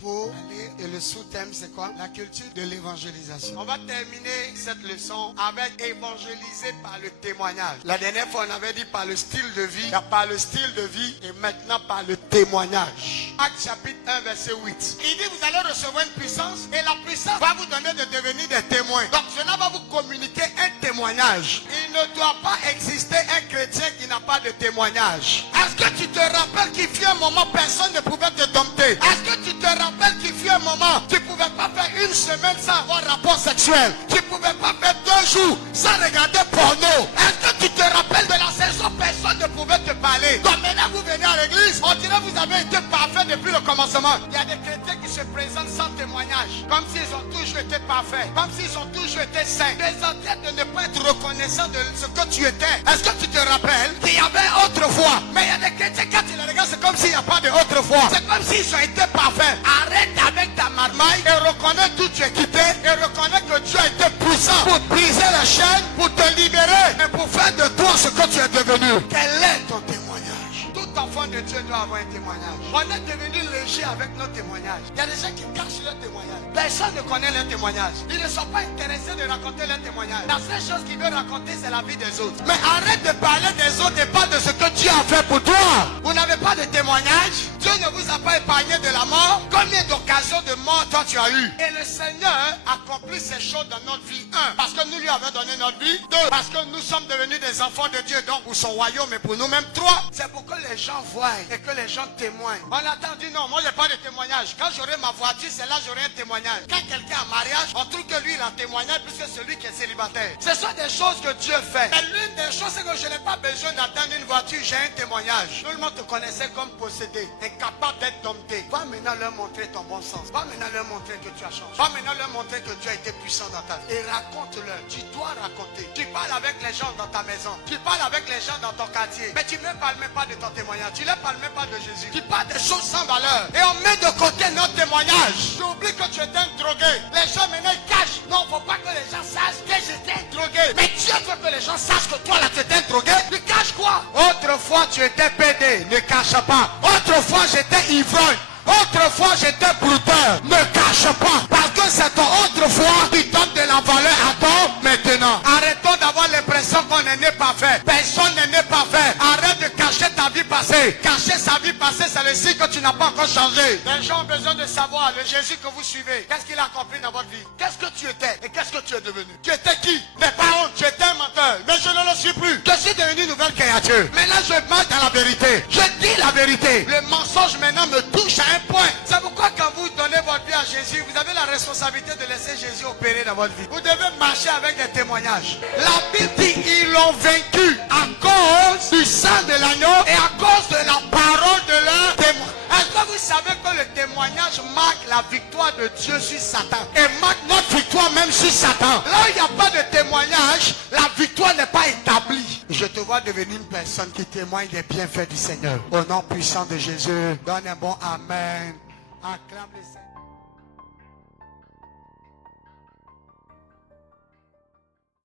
pour aller. Et le sous-thème, c'est quoi? La culture de l'évangélisation. On va terminer cette leçon avec évangéliser par le témoignage. La dernière fois, on avait dit par le style de vie. Par le style de vie et maintenant par le témoignage. Acte chapitre 1, verset 8. Il dit, vous allez recevoir une puissance et la puissance va vous donner de devenir des témoins. Donc, cela va vous communiquer un témoignage. Il ne doit pas exister un chrétien qui n'a pas de témoignage. Est-ce que tu te rappelles qu'il fut un moment, personne ne pouvait te dompter? Est-ce que tu te rappelles qu'il fut un moment, tu ne pouvais pas faire une semaine sans avoir rapport sexuel? Tu ne pouvais pas faire 2 jours sans regarder porno? Est-ce que tu te rappelles de la saison, personne ne pouvait te parler? Donc maintenant vous venez à l'église, on dirait que vous avez été parfait depuis le commencement. Il y a des chrétiens qui se présentent sans témoignage, comme s'ils ont toujours été parfaits, comme s'ils ont toujours été saints. Des entraînes de ne pas être reconnaissant de ce que tu étais. Est-ce que tu te rappelles qu'il y avait autrefois? Mais il y a des chrétiens, quand tu les regardes, c'est comme s'il n'y a pas d'autrefois. C'est comme s'ils ont été parfaits. Arrête avec ta marmaille et reconnais d'où tu es quitté et reconnais que Dieu a été puissant pour briser la chaîne, pour te libérer, mais pour faire de toi ce que tu es devenu. Quel est ton témoignage? Tout enfant de Dieu doit avoir un témoignage. On est devenu léger avec nos témoignages. Il y a des gens qui cachent leur témoignage. Personne ne connaît leur témoignage. Ils ne sont pas intéressés de raconter leur témoignage. La seule chose qu'ils veulent raconter, c'est la vie des autres. Mais arrête de parler des autres et parle de ce que Dieu a fait pour toi. Vous n'avez pas de témoignage. Dieu ne vous a pas épargné de la mort. Combien d'occasions de mort toi tu as eu? Et le Seigneur accomplit ces choses dans notre vie. 1. Parce que nous lui avons donné notre vie. 2. Parce que nous sommes devenus des enfants de Dieu. Donc pour son royaume et pour nous-mêmes. 3. C'est pour que les gens voient et que les gens témoignent. On attend dit non, moi j'ai pas de témoignage. Quand j'aurai ma voiture, c'est là j'aurai un témoignage. Quand quelqu'un a un mariage, on trouve que lui il a un témoignage plus que celui qui est célibataire. Ce sont des choses que Dieu fait. Et l'une des choses c'est que je n'ai pas besoin d'attendre une voiture, j'ai un témoignage. Tout le monde te connaissait comme possédé, incapable d'être dompté. Va maintenant leur montrer ton bon sens. Va maintenant leur montrer que tu as changé. Va maintenant leur montrer que Dieu a été puissant dans ta vie. Et raconte-leur. Tu dois raconter. Tu parles avec les gens dans ta maison. Tu parles avec les gens dans ton quartier. Mais tu ne parles même pas de ton témoignage. Tu ne parles même pas de Jésus. Tu parles des choses sans valeur. Et on met de côté notre témoignage. Tu oublies que tu étais un drogué. Les gens maintenant ils cachent. Non, il ne faut pas que les gens sachent que j'étais un drogué. Mais Dieu veut que les gens sachent que toi là tu étais un drogué. Tu caches quoi? Autrefois tu étais pédé. Ne cache pas. Autrefois j'étais ivrogne. Autrefois j'étais brouteur. Ne cache pas. Parce que c'est ton autrefois qui donne de la valeur à ton maintenant. Arrêtons d'avoir l'impression qu'on n'est né parfait. Personne n'est né parfait. Arrête de cacher ta vie passée. Cacher sa vie passée, c'est le signe que tu n'as pas encore changé. Les gens ont besoin de savoir le Jésus que vous suivez. Qu'est-ce qu'il a accompli dans votre vie? Qu'est-ce que tu étais et qu'est-ce que tu es devenu? Tu étais qui? Mes parents, tu étais un menteur. Mais je ne le suis plus. Je suis devenu une nouvelle créature. Maintenant je marche dans la vérité. Je dis la vérité. Le mensonge maintenant me touche à un point. C'est pourquoi quand vous donnez votre vie à Jésus, vous avez la responsabilité de laisser Jésus opérer dans votre vie. Vous devez marcher avec des témoignages. La Bible dit ils l'ont vaincu à cause du sang de l'agneau et à cause de la parole de leur témoin. Est-ce que vous savez que le témoignage marque la victoire de Dieu sur Satan et marque notre victoire même sur Satan? Là il n'y a pas de témoignage, la victoire n'est pas établie. Je te vois devenir une personne qui témoigne des bienfaits du Seigneur. Au nom puissant de Jésus, donne un bon amen. Acclame le Seigneur.